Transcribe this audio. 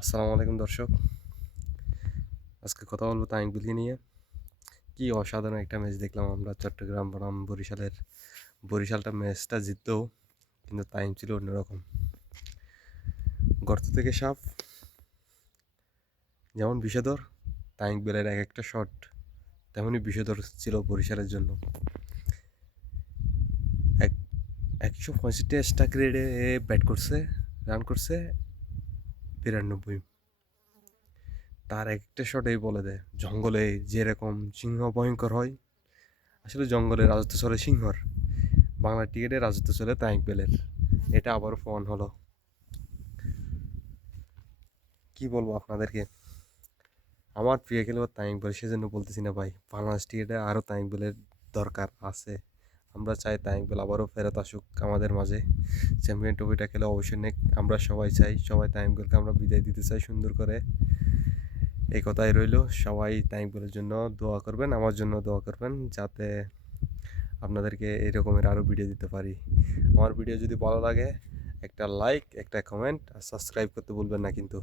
আসসালামু আলাইকুম দর্শক। আজকে কথা বলব তাইংবিলকে নিয়ে। কি অসাধারণ একটা ম্যাচ দেখলাম আমরা। চট্টগ্রাম বনাম বরিশালের, বরিশালটা ম্যাচটা জিততেও কিন্তু টাইম ছিল অন্যরকম। গর্ত থেকে সাপ যেমন বিষধর তাইংবেলের এক একটা শট তেমনই বিষধর ছিল বরিশালের জন্য। এক, একশো পঁয়ষট্টি স্টাক রেডে ব্যাট করছে রান করছে। বিরানব্বই তার একটা শটেই বলে দেয়, জঙ্গলে যেরকম সিংহ ভয়ঙ্কর হয়, আসলে জঙ্গলে রাজত্ব চলে সিংহর। বাংলা টিকেটে রাজত্ব চলে তাইক বেলের এটা আবার ফোন হলো। কি বলব আপনাদেরকে? আমার প্রিয় খেলোয়াড় তাইক বেল সেজন্য বলতেছি না ভাই, বাংলাদেশ টিকেটে আরও বেলের দরকার আছে। আমরা চাই তাইক বেল আবারও ফেরত আসুক আমাদের মাঝে। চ্যাম্পিয়ন ট্রফিটা খেলে অবশ্যই নেক, আমরা সবাই চাই, সবাই তাইক বেলকে আমরা বিদায় দিতে চাই সুন্দর করে। এই কথাই রইল, সবাই তাইকবেলের জন্য দোয়া করবেন, আমার জন্য দোয়া করবেন, যাতে আপনাদেরকে এই রকমের আরও ভিডিও দিতে পারি। আমার ভিডিও যদি ভালো লাগে, একটা লাইক একটা কমেন্ট আর সাবস্ক্রাইব করতে ভুলবেন না কিন্তু।